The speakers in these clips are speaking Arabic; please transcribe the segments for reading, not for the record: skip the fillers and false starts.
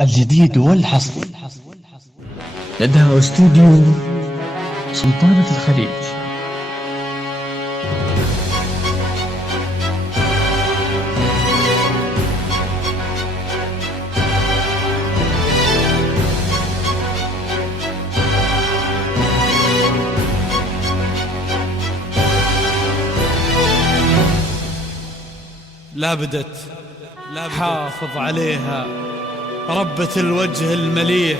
الجديد والحصري لدى استوديو سلطانة الخليج. لا بدت حافظ عليها ربة الوجه المليح،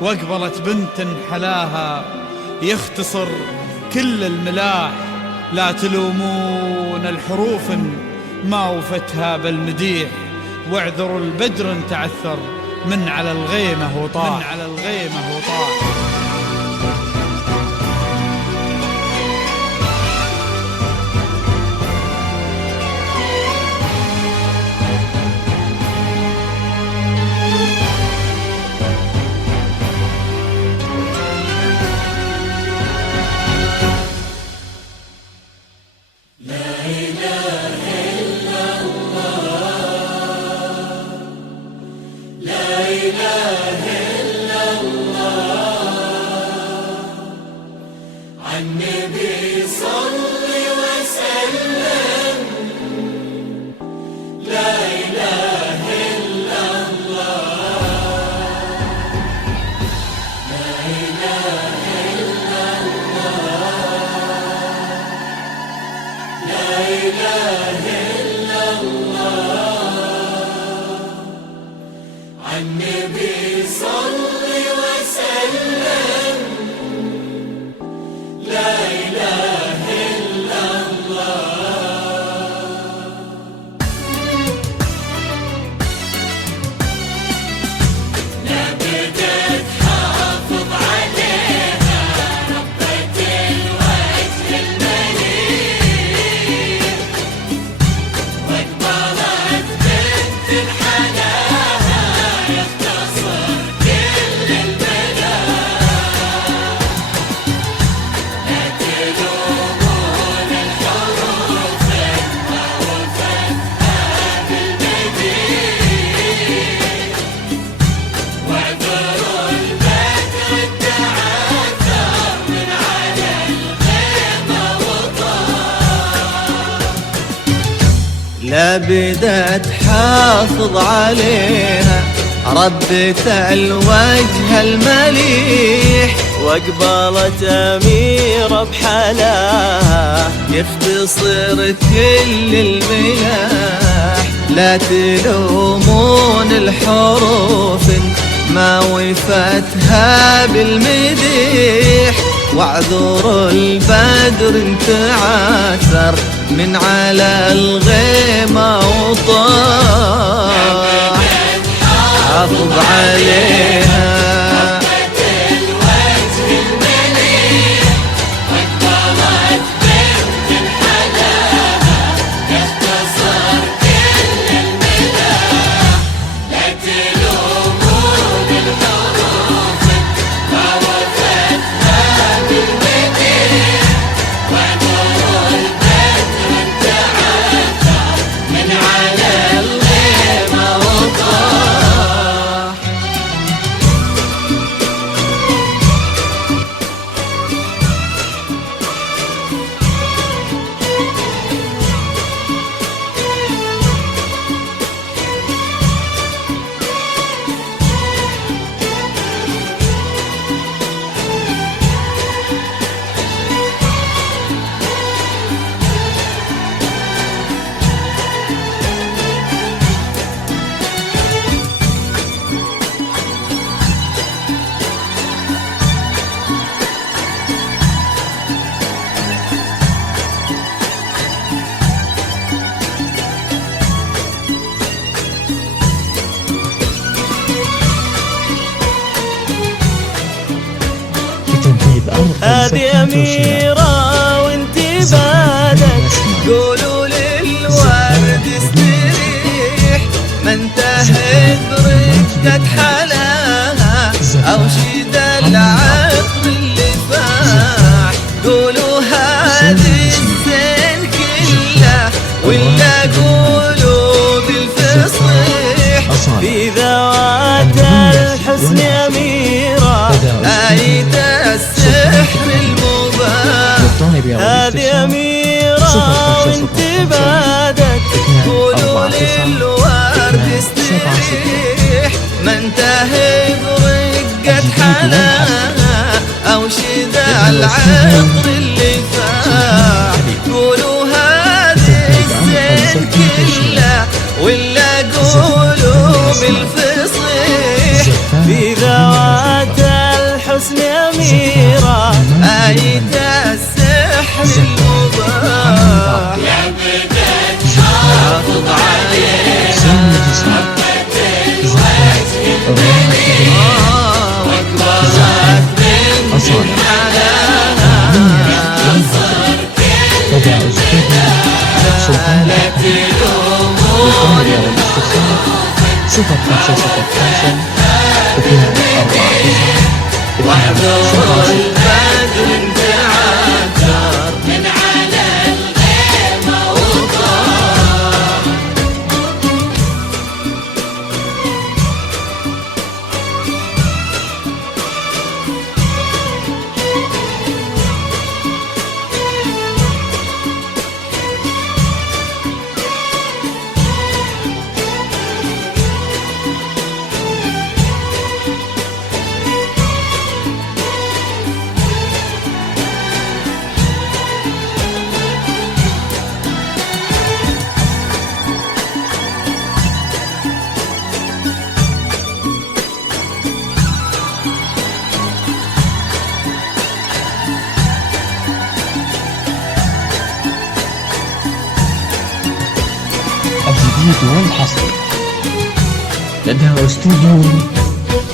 واقبلت بنت حلاها يختصر كل الملاح. لا تلومون الحروف ما وفتها بالمديح، واعذروا البدر تعثر من على الغيمة وطاح. النبي صل وسلم، لا إله إلا الله، لا إله إلا الله، لا إله إلا الله. النبي صل وسلم، لا إله إلا الله. لا بدت حافظ عليها ربة الوجه المليح، واقبلت بنت حلاها يختصر كل الملاح. لا تلومون الحروف ما وفتها بالمديح، واعذروا البدر تعثر من على الغيمة وطاح. لا بدت حافظ عليها ربة الوجه المليح، واقبلت أميرة بحلاها يختصر كل الملاح. لا تلومون الحروف ما وفتها بالمديح، واعذروا البدر تعثر من على الغيمة وطاح. حافظ عليها هذه أميرة وانتي بادت، قولوا للورد استريح، ما انتهت بركة حلاها أو شيد العطر اللي فاح. قولوا هذه الزين كله ولا قولوا بالفصيح، في ذوات الحسن أميرة آية السحر المبان هذه أميرة وانت بادت قولوا للورد استريح ما انتهي برقة حناها أو شذا العطر اللي فاح قولوا هذه الزين كله ولا قولوا بالفصيح في ذوات الحسن أميرة آية السحر المباح يا بدت حافظ عليه ربة الوجه المليح واقبلت بنت حلاها نصرت زالت الأمور واحضر البدر انتعثر من على الغيمة وطار الجديد والحصري لدى استوديو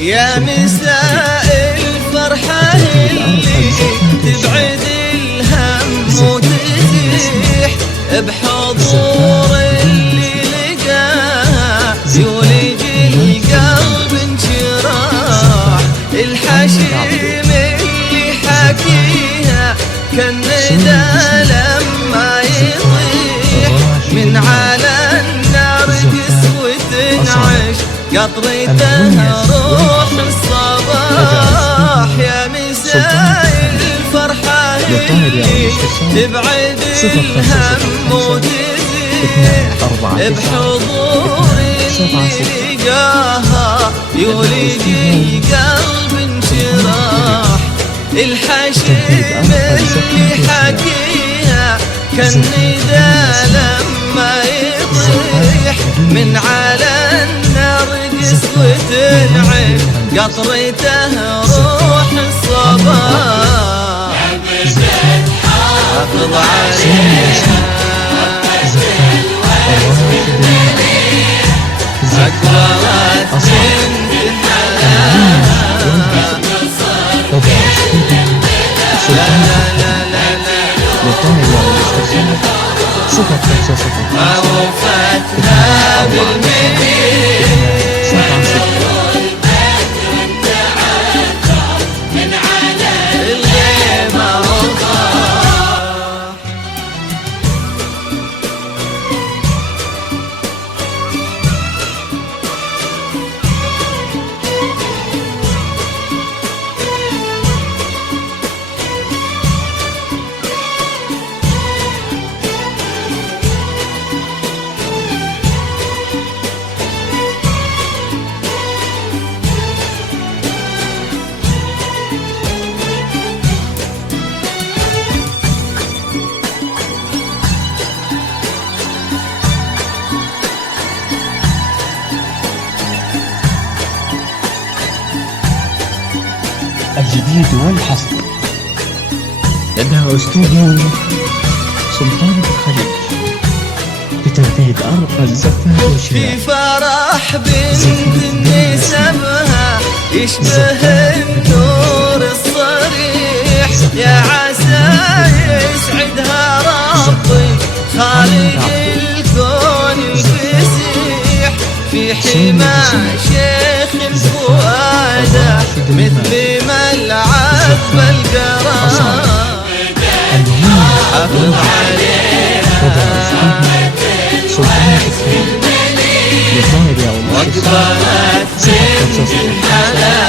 يا مساء الفرحة اللي تبعد الهم وتزيح بحضور اللي لقاه يولج القلب انشراح الحشيم اللي حكيها كالندى لما يطيح من على النار وتنعش قطرته روح الصباح يا مساء الفرحة اللي تبعد الهم وتزيح بحضور اللي لقاها يولج القلب انشراح الحشيم اللي حكيها كالندى لما يطيح من على النرجس وتنعش قطرته روح الصباح حافظ عليها أكبرت بنت حلاها ووفتها بالمنير من على الغيمة وطاح الجديد والحصري لدى استوديو سلطانة الخليج بتنفيذ أرقى الزفة في والشباب فرح بنت نسبها يشبه النور الصريح يا عسى يسعدها ربي خالق الكون الفسيح في حمى شيخ الفؤاد مثل ملعب القرار حافظ عليها سلطانة الخليج واقبلت بنت حلال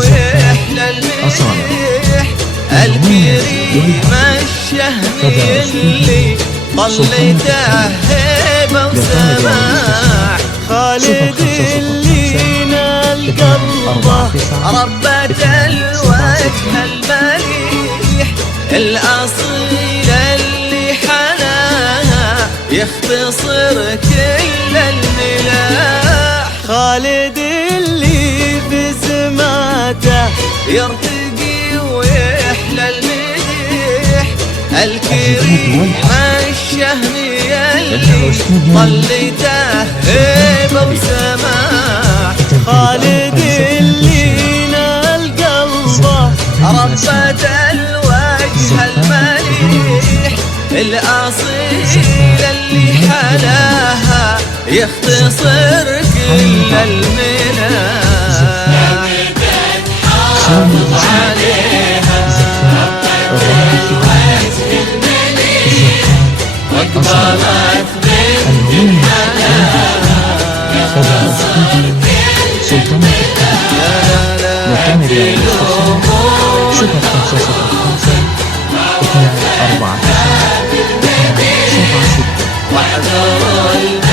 ويحلى المليح الكريم الشهمي اللي طليته هيبة وسماح خالد اللي نال قلبه ربة الوجه المليح الأصيل اللي حناها يختصر كل الملاح خالد اللي بسماته يرتقي ويحلى المديح الكريم الشهمي اللي طليته هيبة وسماح خالد اللي نال قلبه ربة الوجه المليح الأصيل اللي حلاها يختصر كل المناح حافظ عليها واقبلت بنت حلاها سلطان واحذر